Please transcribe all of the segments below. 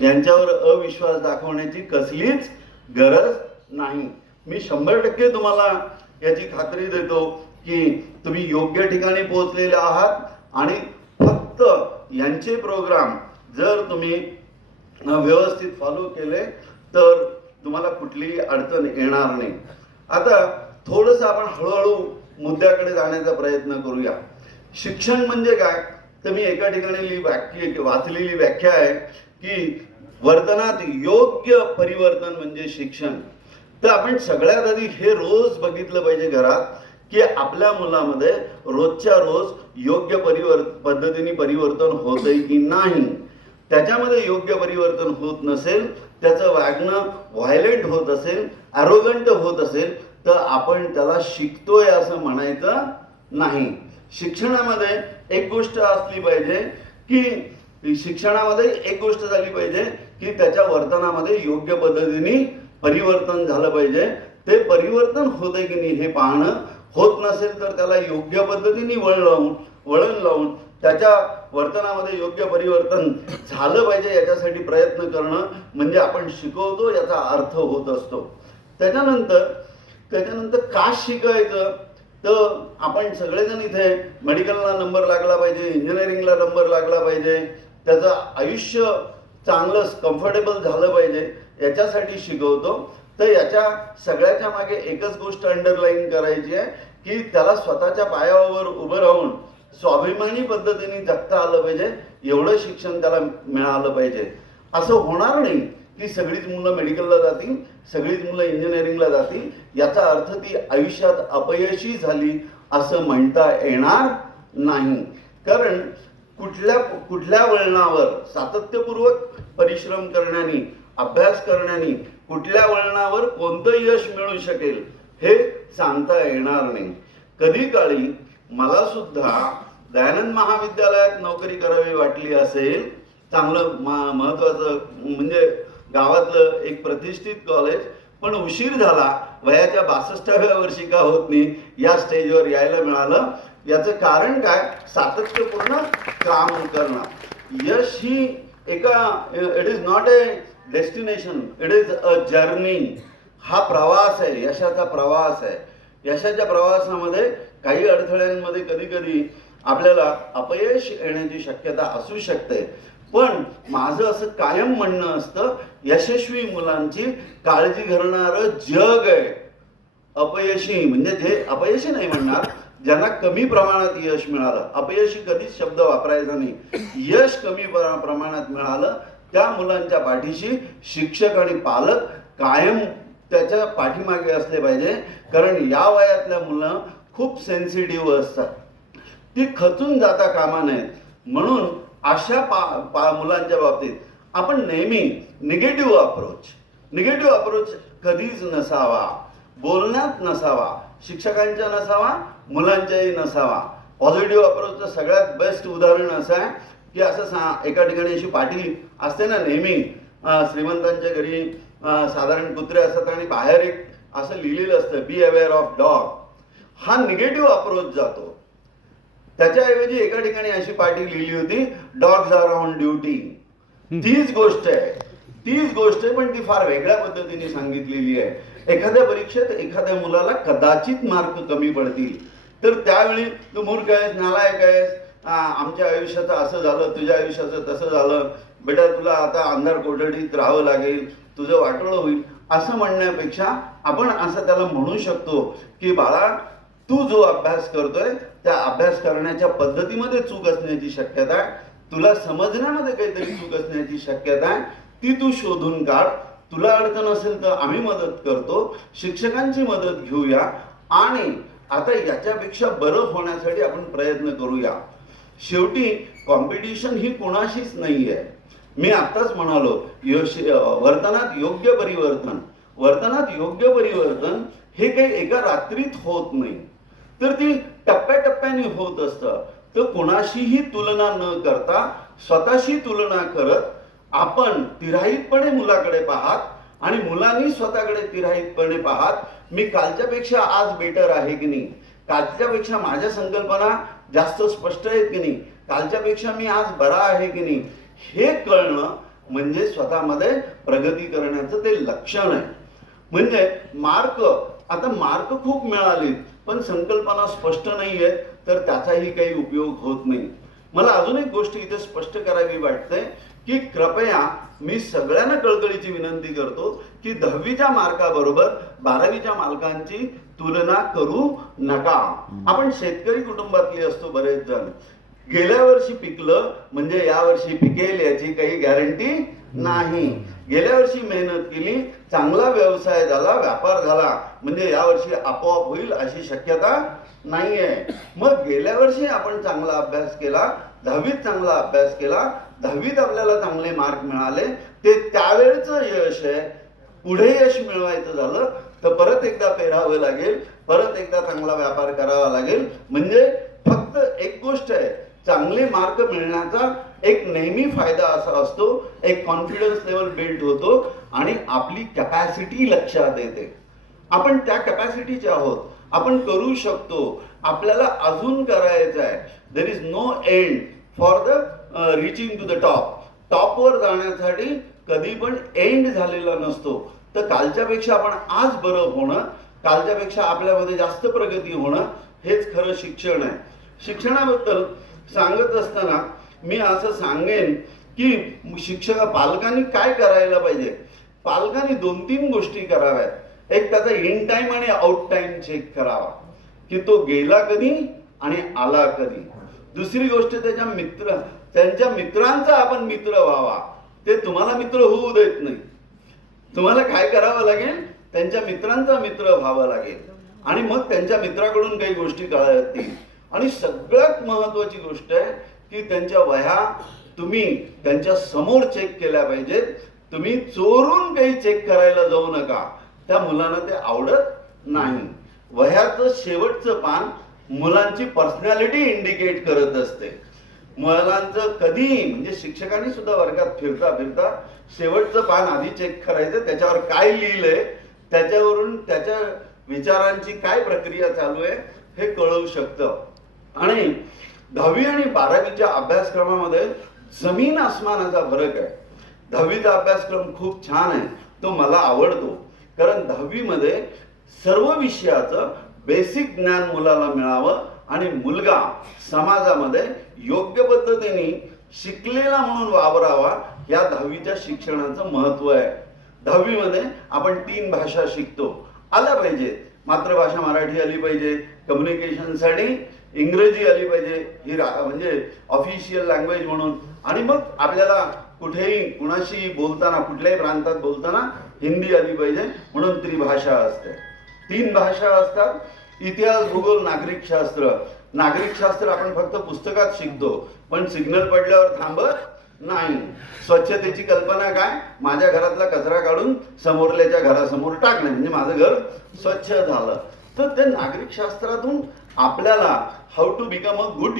यांच्यावर अविश्वास दाखवण्याची कसलीच गरज नाही. मी शंभर टक्के तुम्हाला याची खात्री देतो की तुम्ही योग्य ठिकाणी पोहोचलेले आहात आणि फक्त यांचे प्रोग्राम जर तुम्ही व्यवस्थित फॉलो केले तर तुम्हाला कुठलीही अडचण येणार नाही. आता थोडंसं आपण हळूहळू मुद्द्याकडे जाण्याचा प्रयत्न करूया. शिक्षण म्हणजे काय? तर मी एका ठिकाणी वाक्य वाचलेली व्याख्या आहे. की वर्तनात योग्य परिवर्तन म्हणजे शिक्षण. तर आपण सगळ्यात आधी हे रोज बघितलं पाहिजे घरात की आपल्या मुलामध्ये रोजच्या रोज योग्य परिवर् पद्धतीने परिवर्तन होतंय की नाही? त्याच्यामध्ये योग्य परिवर्तन होत नसेल त्याचं वागणं व्हायलेंट होत असेल ॲरोगंट होत असेल तर आपण त्याला शिकतोय असं म्हणायचं नाही. शिक्षणामध्ये एक गोष्ट असली पाहिजे की शिक्षणामध्ये एक गोष्ट झाली पाहिजे की त्याच्या वर्तनामध्ये योग्य पद्धतीने परिवर्तन झालं पाहिजे. ते परिवर्तन होतंय की नाही हे पाहणं. होत नसेल तर त्याला योग्य पद्धतीने वळण लावून वळण लावून त्याच्या वर्तनामध्ये योग्य परिवर्तन झालं पाहिजे याच्यासाठी प्रयत्न करणं म्हणजे आपण शिकवतो याचा अर्थ होत असतो. त्याच्यानंतर त्याच्यानंतर का शिकायचं? तर आपण सगळेजण इथे मेडिकलला नंबर लागला पाहिजे इंजिनिअरिंगला नंबर लागला पाहिजे. त्याचं आयुष्य चांगलं कम्फर्टेबल झालं पाहिजे याच्यासाठी शिकवतो. तर याच्या सगळ्याच्या मागे एकच गोष्ट अंडरलाईन करायची आहे की त्याला स्वतःच्या पायावर उभं राहून स्वाभिमानी पद्धतीने जगता आलं पाहिजे एवढं शिक्षण त्याला मिळालं पाहिजे. असं होणार नाही की सगळीच मुलं मेडिकलला जातील सगळीच मुलं इंजिनिअरिंगला जातील याचा अर्थ ती आयुष्यात अपयशी झाली असं म्हणता येणार नाही. कारण कुठल्या कुठल्या वळणावर सातत्यपूर्वक परिश्रम करण्याने अभ्यास करण्याने कुठल्या वळणावर कोणतं यश मिळू शकेल हे सांगता येणार नाही. कधी काळी मला सुद्धा दयानंद महाविद्यालयात नोकरी करावी वाटली असेल चांगलं मा महत्वाचं म्हणजे गावातलं एक प्रतिष्ठित कॉलेज पण उशीर झाला वयाच्या बासष्टाव्या वर्षी का होत नाही या स्टेजवर यायला मिळालं. याचं कारण काय? सातत्यपूर्ण काम करणं. यश ही एका it is not a destination it is a journey हा प्रवास आहे यशाचा प्रवास आहे. यशाच्या प्रवासामध्ये काही अडथळ्यांमध्ये कधी कधी आपल्याला अपयश येण्याची शक्यता असू शकते. पण माझं असं कायम म्हणणं असतं यशस्वी मुलांची काळजी करणारं जग आहे. अपयशी म्हणजे जे अपयशी नाही म्हणणार ज्यांना कमी प्रमाणात यश मिळालं अपयशी कधीच शब्द वापरायचा नाही. यश कमी प्रमाणात मिळालं त्या मुलांच्या पाठीशी शिक्षक आणि पालक कायम त्याच्या पाठीमागे असले पाहिजे. कारण या वयातल्या मुलं खूप सेन्सिटिव्ह असतात. ती खचून जाता कामा नयेत म्हणून अशा पा पा मुलांच्या बाबतीत आपण नेहमी निगेटिव्ह अप्रोच निगेटिव्ह अप्रोच कधीच नसावा. बोलण्यात नसावा. शिक्षकांच्या नसावा मुलांच्याही नसावा. पॉझिटिव्ह अप्रोचचं सगळ्यात बेस्ट उदाहरण असं आहे की असं सा एका ठिकाणी अशी पाठी असते ना नेहमी. श्रीमंतांच्या घरी साधारण कुत्रे असतात आणि बाहेर एक असं लिहिलेलं असतं बी अवेअर ऑफ डॉग हा निगेटिव्ह अप्रोच जातो. त्याच्याऐवजी एका ठिकाणी अशी पाठी लिहिली होती डॉग्स आर ऑन ड्युटी तीच गोष्ट आहे. तीच गोष्ट आहे पण ती फार वेगळ्या पद्धतीने सांगितलेली आहे. एखाद्या परीक्षेत एखाद्या मुलाला कदाचित मार्क कमी पडतील. तर त्यावेळी तू मूर्ख आहेस नालायक आहेस. आमच्या आयुष्याचं असं झालं तुझ्या आयुष्याचं तसं झालं. बेटा तुला आता अंधार कोठडीत राहावं लागेल तुझं वाटोळं होईल. असं म्हणण्यापेक्षा आपण असं त्याला म्हणू शकतो की बाळा तू जो अभ्यास करतोय त्या अभ्यास करण्याच्या पद्धतीमध्ये चूक असण्याची शक्यता आहे. तुला समजण्यामध्ये काहीतरी चूक असण्याची शक्यता आहे. ती तू शोधून काढ. तुला अडचण असेल तर आम्ही मदत करतो शिक्षकांची मदत घेऊया आणि आता याच्यापेक्षा बरं होण्यासाठी आपण प्रयत्न करूया. शेवटी कॉम्पिटिशन ही कोणाशीच नाही आहे मी आत्ताच म्हणालो यश वर्तनात योग्य परिवर्तन. वर्तनात योग्य परिवर्तन हे काही एका रात्रीत होत नाही. तर ती टप्प्याटप्प्याने होत असतं. तर कोणाशीही तुलना न करता स्वतःशी तुलना करत आपण तिराहितपणे मुलाकडे पाहात आणि मुलांनी स्वतःकडे तिराहितपणे पाहात मी कालच्यापेक्षा आज बेटर आहे की नाही? कालच्यापेक्षा माझ्या संकल्पना जास्त स्पष्ट आहेत की नाही? कालच्यापेक्षा मी आज बरा आहे की नाही? हे कळणं म्हणजे स्वतःमध्ये प्रगती करण्याचं ते लक्षण आहे. म्हणजे मार्क आता मार्क खूप मिळालीत पण संकल्पना स्पष्ट नाही आहेत तर त्याचाही काही उपयोग होत नाही. मला अजून एक गोष्ट इथे स्पष्ट करावी वाटते की कृपया मी सगळ्यांना कळकळीची विनंती करतो की दहावीच्या मार्काबरोबर बारावीच्या मार्कांची तुलना करू नका. आपण शेतकरी कुटुंबातली असतो बरेच जण. गेल्या वर्षी पिकलं म्हणजे या वर्षी पिकेल याची काही गॅरंटी नाही. गेल्या वर्षी मेहनत केली चांगला व्यवसाय झाला व्यापार झाला म्हणजे या वर्षी आपोआप होईल अशी शक्यता नाहीये. मग गेल्या वर्षी आपण चांगला अभ्यास केला दहावीत चांगला अभ्यास केला दहावीत आपल्याला चांगले मार्क मिळाले. ते त्यावेळचं यश आहे. पुढे यश मिळवायचं झालं तर परत एकदा पेरावं लागेल. परत एकदा चांगला व्यापार करावा लागेल. म्हणजे फक्त एक गोष्ट आहे चांगले मार्क मिळण्याचा एक नेहमी फायदा असा असतो. एक कॉन्फिडन्स लेवल बिल्ड होतो आणि आपली कॅपॅसिटी लक्षात येते. आपण त्या कॅपॅसिटीचे आहोत. आपण करू शकतो. आपल्याला अजून करायचं आहे there is no end for the reaching to the top टॉपवर जाण्यासाठी कधी पण एंड झालेला नसतो. तर कालच्यापेक्षा आपण आज बरं होणं कालच्यापेक्षा आपल्यामध्ये जास्त प्रगती होणं हेच खरं शिक्षण आहे. शिक्षणाबद्दल सांगत असताना मी असं सांगेन की शिक्षक पालकांनी काय करायला पाहिजे? पालकांनी दोन तीन गोष्टी कराव्यात. एक त्याचा इन टाइम आणि आउट टाइम चेक करावा. की तो गेला कधी आणि आला कधी. दुसरी गोष्ट त्याच्या मित्र त्यांच्या मित्रांचा आपण मित्र व्हावा. ते तुम्हाला मित्र होऊ देत नाही. तुम्हाला काय करावं लागेल? त्यांच्या मित्रांचा मित्र व्हावं लागेल. आणि मग त्यांच्या मित्राकडून काही गोष्टी कळतील. आणि सगळ्यात महत्वाची गोष्ट आहे की त्यांच्या वह्या तुम्ही त्यांच्यासमोर चेक केल्या पाहिजेत. तुम्ही चोरून काही चेक करायला जाऊ नका. त्या मुलांना ते आवडत नाही. वह्याचं शेवटचं पान मुलांची पर्सनॅलिटी इंडिकेट करत असते. मुलांचं कधी म्हणजे शिक्षकांनी सुद्धा वर्गात फिरता फिरता शेवटचं पान आधी चेक करायचं त्याच्यावर काय लिहिलंय त्याच्यावरून त्याच्या विचारांची काय प्रक्रिया चालू आहे हे कळवू शकतं. आणि दहावी आणि बारावीच्या अभ्यासक्रमामध्ये जमीन आसमानाचा फरक आहे. दहावीचा अभ्यासक्रम खूप छान आहे तो मला आवडतो. कारण दहावीमध्ये सर्व विषयाचं बेसिक ज्ञान मुलाला मिळावं आणि मुलगा समाजामध्ये योग्य पद्धतीने शिकलेला म्हणून वावरावा या दहावीच्या शिक्षणाचं महत्त्व आहे. दहावीमध्ये आपण तीन भाषा शिकतो. आल्या पाहिजेत मातृभाषा मराठी आली पाहिजे. कम्युनिकेशनसाठी इंग्रजी आली पाहिजे. ही रा- म्हणजे ऑफिशियल लँग्वेज म्हणून. आणि मग आपल्याला कुठेही कुणाशी बोलताना कुठल्याही प्रांतात बोलताना हिंदी आली पाहिजे. म्हणून त्रिभाषा असते. तीन भाषा असतात. इतिहास भूगोल नागरिक नागरिक शास्त्र आपण फक्त पुस्तकात शिकतो पण सिग्नल पडल्यावर थांबत नाही. स्वच्छतेची कल्पना काय? माझ्या घरातला कचरा काढून समोरल्याच्या घरासमोर टाकणे म्हणजे माझं घर स्वच्छ झालं. तर ते नागरिक शास्त्रातून आपल्याला how to become a good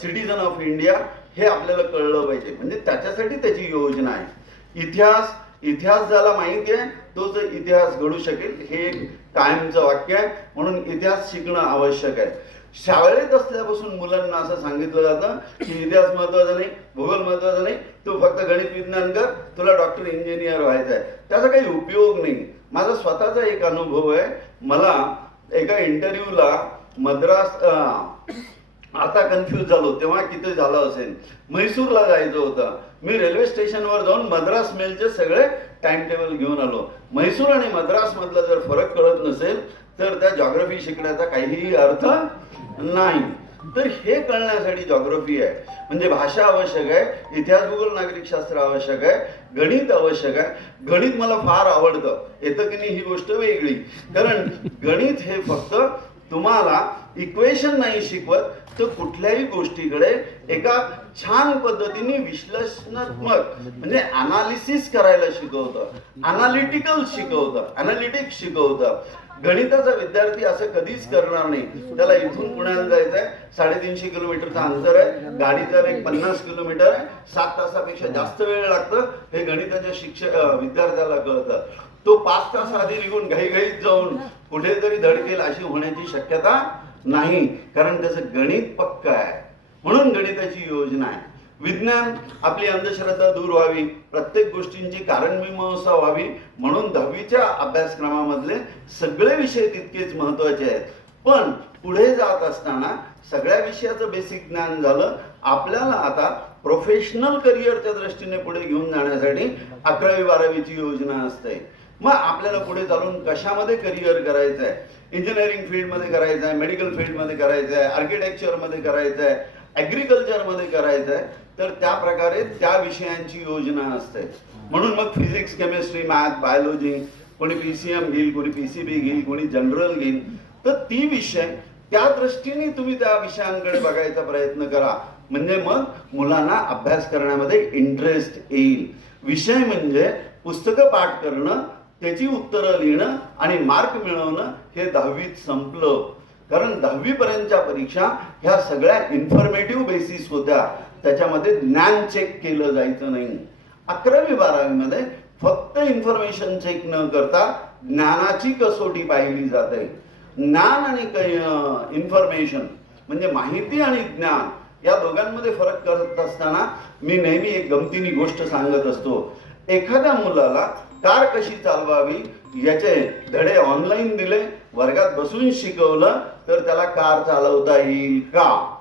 citizen of India हे आपल्याला कळलं पाहिजे. म्हणजे त्याच्यासाठी त्याची योजना आहे. इतिहास इतिहास ज्याला माहिती आहे तोच इतिहास घडू शकेल. हे एक कायमचं वाक्य आहे. म्हणून इतिहास शिकणं आवश्यक आहे. शाळेत असल्यापासून मुलांना असं सांगितलं जातं की इतिहास महत्त्वाचा नाही भूगोल महत्त्वाचा नाही तू फक्त गणित विज्ञान कर तुला डॉक्टर इंजिनियर व्हायचं आहे त्याचा काही उपयोग नाही. माझा स्वतःचा एक अनुभव आहे. मला एका इंटरव्ह्यूला मद्रास आता कन्फ्यूज झालो तेव्हा किती झालं असेल. म्हैसूरला जायचं होतं. मी रेल्वे स्टेशनवर जाऊन मद्रास मेलचे सगळे टाइम टेबल घेऊन आलो. म्हैसूर आणि मद्रास मधला जर फरक कळत नसेल तर त्या जॉग्रफी शिकण्याचा काहीही अर्थ नाही. तर हे कळण्यासाठी जॉग्रफी आहे. म्हणजे भाषा आवश्यक आहे इतिहास भूगोल नागरिक शास्त्र आवश्यक आहे गणित आवश्यक आहे. गणित मला फार आवडतं. येतं की नाही ही गोष्ट वेगळी. कारण गणित हे फक्त तुम्हाला इक्वेशन नाही शिकवत तर कुठल्याही गोष्टीकडे एका छान पद्धतीने विश्लेषणात्मक म्हणजे अनालिसिस करायला शिकवतं. अनालिटिकल शिकवतं. अनालिटिक्स शिकवतं. गणिताचा विद्यार्थी असं कधीच करणार नाही. त्याला इथून पुण्याला जायचं आहे साडेतीनशे किलोमीटरचं अंतर आहे. गाडीचा वेग पन्नास किलोमीटर आहे. सात तासापेक्षा जास्त वेळ लागतं. हे गणिताच्या शिक्षक विद्यार्थ्याला कळतं. तो पाच तास आधी निघून घाईघाईत जाऊन कुठेतरी धडकेल अशी होण्याची शक्यता नाही. कारण त्याचं गणित पक्क आहे. म्हणून गणिताची योजना आहे. विज्ञान आपली अंधश्रद्धा दूर व्हावी. प्रत्येक गोष्टींची कारणमीमांसा व्हावी. म्हणून दहावीच्या अभ्यासक्रमामधले सगळे विषय तितकेच महत्त्वाचे आहेत. पण पुढे जात असताना सगळ्या विषयाचं बेसिक ज्ञान झालं. आपल्याला आता प्रोफेशनल करिअरच्या दृष्टीने पुढे घेऊन जाण्यासाठी अकरावी बारावीची योजना असते. मग आपल्याला पुढे चालून कशामध्ये करिअर करायचं आहे इंजिनिअरिंग फील्डमध्ये करायचं आहे मेडिकल फील्डमध्ये करायचं आहे आर्किटेक्चरमध्ये करायचं आहे ॲग्रिकल्चरमध्ये करायचं आहे तर त्या प्रकारे त्या विषयांची योजना असते. म्हणून मग फिजिक्स केमिस्ट्री मॅथ बायोलॉजी कोणी पी सी एम घेईल कोणी पी सी बी घेईल कोणी जनरल घेईल तर ती विषय त्या दृष्टीने तुम्ही त्या विषयांकडे बघायचा प्रयत्न करा. म्हणजे मग मुलांना अभ्यास करण्यामध्ये इंटरेस्ट येईल. विषय म्हणजे पुस्तकं पाठ करणं त्याची उत्तरं लिहिणं आणि मार्क मिळवणं हे दहावीत संपलं. कारण दहावीपर्यंतच्या परीक्षा ह्या सगळ्या इन्फॉर्मेटिव्ह बेसिस होत्या. त्याच्यामध्ये ज्ञान चेक केलं जायचं नाही. अकरावी बारावीमध्ये फक्त इन्फॉर्मेशन चेक न करता ज्ञानाची कसोटी पाहिली जाते. ज्ञान आणि इन्फॉर्मेशन म्हणजे माहिती आणि ज्ञान या दोघांमध्ये फरक करत असताना मी नेहमी एक गमतीनी गोष्ट सांगत असतो. एखाद्या मुलाला कार कशी चालवावी याचे धडे ऑनलाईन दिले वर्गात बसून शिकवलं तर त्याला कार चालवता येईल का?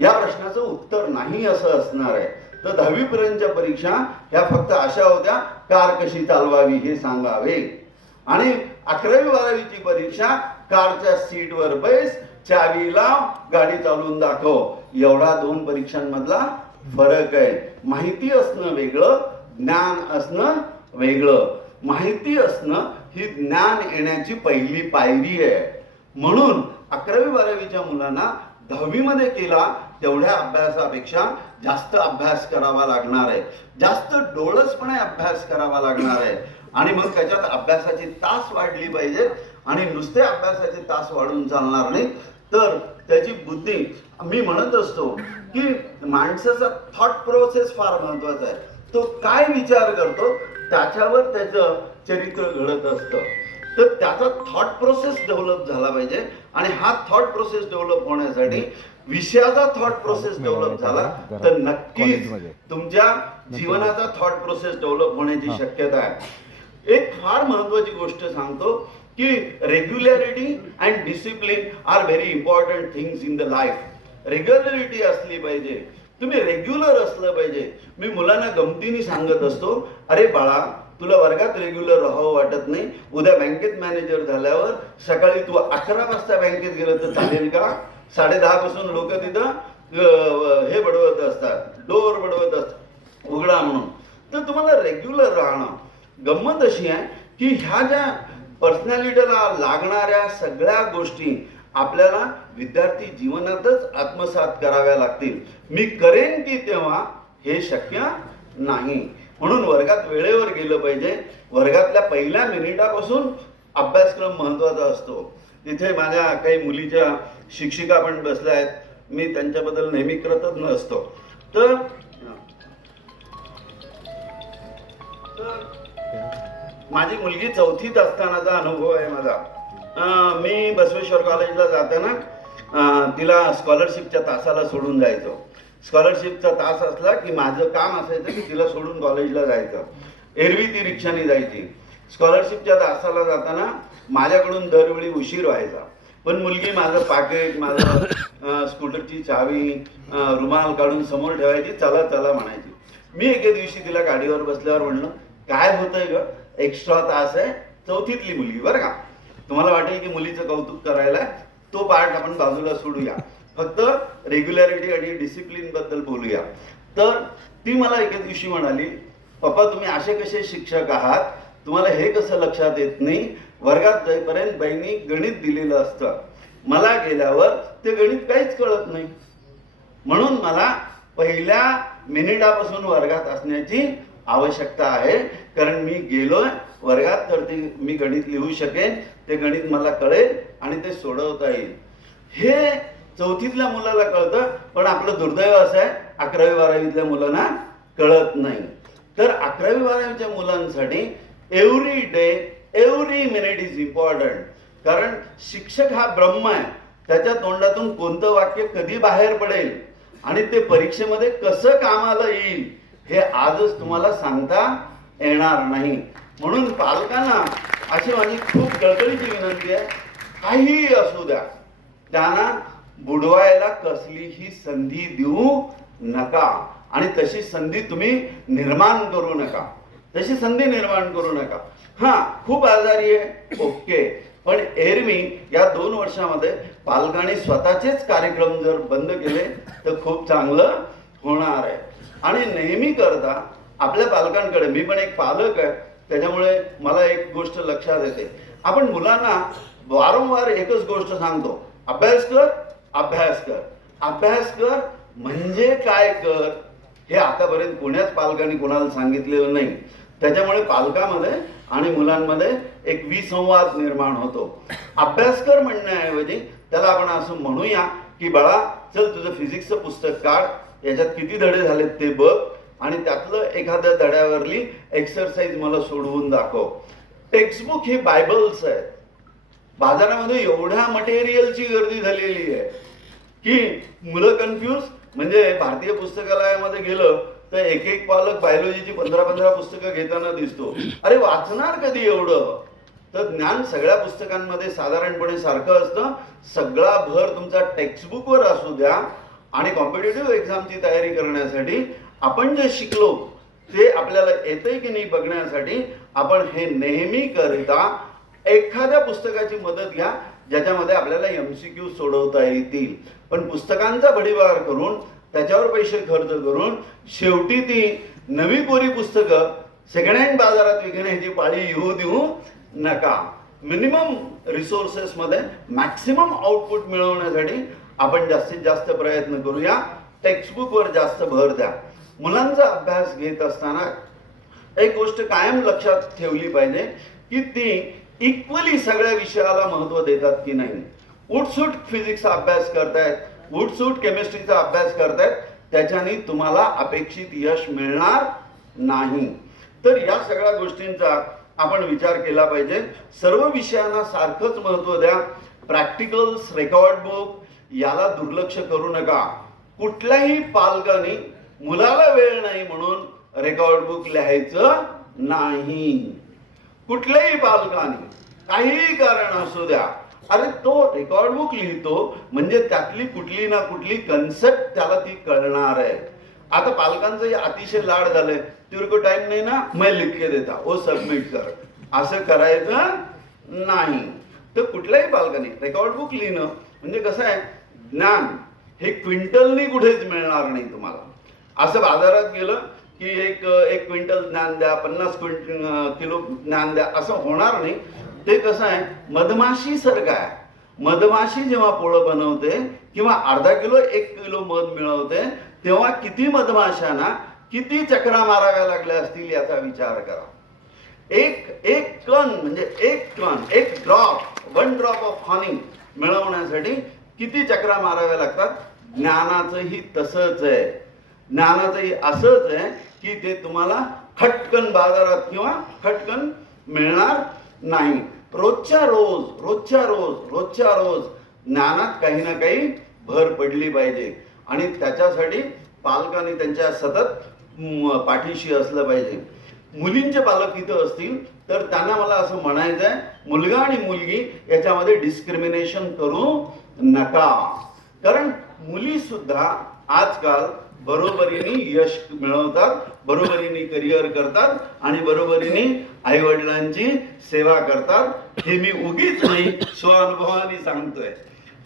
या प्रश्नाचं उत्तर नाही असं असणार आहे. तर दहावी पर्यंतच्या परीक्षा ह्या फक्त अशा होत्या कार कशी चालवावी हे सांगावे. आणि अकरावी बारावीची परीक्षा कारच्या सीटवर बैस चावी लाव गाडी चालवून दाखव. एवढा दोन परीक्षांमधला फरक आहे. माहिती असणं वेगळं ज्ञान असणं वेगळं. माहिती असणं ही ज्ञान येण्याची पहिली पायरी आहे. म्हणून अकरावी बारावीच्या मुलांना दहावीमध्ये केला तेवढ्या अभ्यासापेक्षा जास्त अभ्यास करावा लागणार आहे. जास्त डोळसपणे अभ्यास करावा लागणार आहे. आणि मग त्याच्यात अभ्यासाची तास वाढली पाहिजे आणि नुसते अभ्यासाचे तास वाढून चालणार नाही. तर त्याची बुद्धी मी म्हणत असतो की माणसाचा थॉट प्रोसेस फार महत्त्वाचा आहे. तो काय विचार करतो? त्याच्यावर त्याचं चरित्र घडत असतं. तर त्याचा थॉट प्रोसेस डेव्हलप झाला पाहिजे आणि हा थॉट प्रोसेस डेव्हलप होण्यासाठी विषयाचा थॉट प्रोसेस डेव्हलप झाला. तर नक्कीच. तुमच्या जीवनाचा थॉट प्रोसेस डेव्हलप होण्याची शक्यता आहे. एक फार महत्वाची गोष्ट सांगतो की regularity and discipline are very important things in the life regularity असली पाहिजे. तुम्ही रेग्युलर असलं पाहिजे. मी मुलांना गमतीने सांगत असतो अरे बाळा तुला वर्गात रेग्युलर राहावं वाटत नाही. उद्या बँकेत मॅनेजर झाल्यावर सकाळी तू अकरा वाजता बँकेत गेलं तर चालेल का? साडे दहा पासून लोक तिथं हे बडवत असतात. डोर बडवत असतात. उघडा म्हणून. तर तुम्हाला रेग्युलर राहणं गंमत अशी आहे की ह्या ज्या पर्सनॅलिटीला लागणाऱ्या सगळ्या गोष्टी आपल्याला विद्यार्थी जीवनातच आत्मसात कराव्या लागतील. मी करेन की तेव्हा हे शक्य नाही. म्हणून वर्गात वेळेवर गेलं पाहिजे. वर्गातल्या पहिल्या मिनिटापासून अभ्यासक्रम महत्त्वाचा असतो. तिथे माझ्या काही मुलीच्या शिक्षिका पण बसल्या आहेत. मी त्यांच्याबद्दल नेहमी कृतज्ञ असतो. तर माझी मुलगी चौथीत असतानाचा अनुभव आहे माझा. मी बसवेश्वर कॉलेजला जाताना तिला स्कॉलरशिपच्या तासाला सोडून जायचो. स्कॉलरशिपचा तास असला की माझं काम असायचं की तिला सोडून कॉलेजला जायचं. एरवी ती रिक्षाने जायची. स्कॉलरशिपच्या तासाला जाताना माझ्याकडून दरवेळी उशीर व्हायचा. पण मुलगी माझं पाकिट माझं स्कूटरची चावी रुमाल काढून समोर ठेवायची चला चला म्हणायची. मी एके दिवशी तिला गाडीवर बसल्यावर म्हणलं काय होतंय ग? एक्स्ट्रा तास आहे. चौथीतली मुलगी बरं का? तुम्हाला वाटेल की मुलीचं कौतुक करायला तो पार्ट आपण बाजूला सोडूया. फक्त रेग्युलॅरिटी आणि डिसिप्लिनबद्दल बोलूया. तर ती मला एके दिवशी म्हणाली पप्पा तुम्ही असे कसे शिक्षक आहात? तुम्हाला हे कसं लक्षात येत नाही? वर्गात जाईपर्यंत बाईंनी गणित दिलेलं असतं. मला गेल्यावर ते गणित काहीच कळत नाही. म्हणून मला पहिल्या मिनिटापासून वर्गात असण्याची आवश्यकता आहे. कारण मी गेलोय वर्गात तर ती मी गणित लिहू शकेन ते गणित मला कळेल आणि ते सोडवता येईल. हे चौथीतल्या मुलाला कळतं पण आपलं दुर्दैव असं आहे अकरावी बारावीतल्या मुलांना कळत नाही. तर अकरावी बारावीच्या मुलांसाठी every day every minute is important कारण शिक्षक हा ब्रह्म आहे त्याच्या तोंडातून कोणतं वाक्य कधी बाहेर पडेल आणि ते परीक्षेमध्ये कसं कामाला येईल हे आजच तुम्हाला सांगता येणार नाही. म्हणून पालकांना अशी माझी खूप कळकळीची विनंती आहे. काहीही असू द्या. त्यांना बुडवायला कसलीही संधी देऊ नका. आणि तशी संधी तुम्ही निर्माण करू नका. तशी संधी निर्माण करू नका. हा खूप आजारी आहे. ओके. पण एरवी या दोन वर्षामध्ये पालकांनी स्वतःचेच कार्यक्रम जर बंद केले तर खूप चांगलं होणार आहे. आणि नेहमी करता आपल्या पालकांकडे मी पण एक पालक आहे. त्याच्यामुळे मला एक गोष्ट लक्षात येते. आपण मुलांना वारंवार एकच गोष्ट सांगतो. अभ्यास कर अभ्यास कर. अभ्यास कर म्हणजे काय कर? हे आतापर्यंत कोण्याच पालकांनी कोणाला सांगितलेलं नाही. त्याच्यामुळे पालकामध्ये आणि मुलांमध्ये एक विसंवाद निर्माण होतो. अभ्यास कर म्हणण्याऐवजी त्याला आपण असं म्हणूया की बाळा चल तुझं फिजिक्सचं पुस्तक काढ. याच्यात किती धडे झालेत ते बघ. आणि त्यातलं एखाद्या धड्यावरली एक्सरसाइज मला सोडवून दाखव. टेक्स्टबुक ही बायबल्स आहेत. बाजारामध्ये एवढ्या मटेरियलची गर्दी झालेली आहे की मुलं कन्फ्यूज म्हणजे भारतीय पुस्तकालयामध्ये गेलं तर एक एक पालक बायोलॉजीची पंधरा पंधरा पुस्तकं घेताना दिसतो. अरे वाचणार कधी एवढं? तर ज्ञान सगळ्या पुस्तकांमध्ये साधारणपणे सारखं असतं. सगळा भर तुमचा टेक्स्टबुकवर असू द्या आणि कॉम्पिटेटिव्ह एक्झामची तयारी करण्यासाठी आपण जे शिकलो ते आपल्याला येतंय की नाही बघण्यासाठी आपण हे नेहमी करता एखाद्या पुस्तकाची मदत घ्या ज्याच्यामध्ये आपल्याला एम सी क्यू सोडवता येतील. पण पुस्तकांचा भडीवार करून त्याच्यावर पैसे खर्च करून शेवटी ती नवी कोरी पुस्तकं सेकंड हँड बाजारात विकण्याची पाळी येऊ देऊ नका. मिनिमम रिसोर्सेसमध्ये मॅक्सिमम आउटपुट मिळवण्यासाठी आपण जास्तीत जास्त प्रयत्न करूया. टेक्स्टबुकवर जास्त भर द्या. मुलांचा अभ्यास घेत असताना एक गोष्ट कायम लक्षात ठेवली पाहिजे की ती इक्वली सगळ्या विषयाला महत्त्व देतात की नाही. उठसूट फिजिक्सचा अभ्यास करतायत उठसूट केमिस्ट्रीचा अभ्यास करतायत त्याच्याने तुम्हाला अपेक्षित यश मिळणार नाही. तर या सगळ्या गोष्टींचा आपण विचार केला पाहिजे. सर्व विषयांना सारखंच महत्त्व द्या. प्रॅक्टिकल्स रेकॉर्ड बुक याला दुर्लक्ष करू नका. कुठल्याही पालकाने मुलाला वेळ नाही म्हणून रेकॉर्ड बुक लिहायचं नाही. कुठल्याही बालकाने काहीही कारण असू द्या. अरे तो रेकॉर्ड बुक लिहितो म्हणजे त्यातली कुठली ना कुठली कन्सेप्ट त्याला ती कळणार आहे. आता पालकांचं हे अतिशय लाड झालंय. तिरको टाइम नाही ना मैं लिख के देता. ओ सबमिट कर. असं करायचं नाही. तर कुठल्याही पालकाने रेकॉर्ड बुक लिहिणं म्हणजे कसं आहे? ज्ञान. हे क्विंटलनी कुठेच मिळणार नाही तुम्हाला. असं बाजारात गेलं की एक एक क्विंटल ज्ञान द्या पन्नास क्विंटल किलो ज्ञान द्या असं होणार नाही. ते कसं आहे मधमाशी सारखं आहे. मधमाशी जेव्हा पोळं बनवते किंवा अर्धा किलो एक किलो मध मिळवते तेव्हा किती मधमाशांना किती चक्रा माराव्या लागल्या असतील याचा विचार करा. एक एक कण म्हणजे एक कण एक drop one drop of honey मिळवण्यासाठी किती चक्रा माराव्या लागतात? ज्ञानाचंही तसंच आहे. ज्ञानाचंही असंच आहे की ते तुम्हाला खटकन बाजारात किंवा खटकन मिळणार नाही. रोजच्या रोज रोजच्या रोज रोजच्या रोज ज्ञानात काही ना काही भर पडली पाहिजे. आणि त्याच्यासाठी पालकांनी त्यांच्या सतत पाठीशी असलं पाहिजे. मुलींचे पालक इथं असतील तर त्यांना मला असं म्हणायचं आहे मुलगा आणि मुलगी याच्यामध्ये डिस्क्रिमिनेशन करू नका. कारण मुली सुद्धा आजकाल बरोबरीने यश मिळवतात बरोबरीने करिअर करतात आणि बरोबरीने आई वडिलांची सेवा करतात. हे मी उगीच नाही स्वानुभवाने सांगतोय.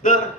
तर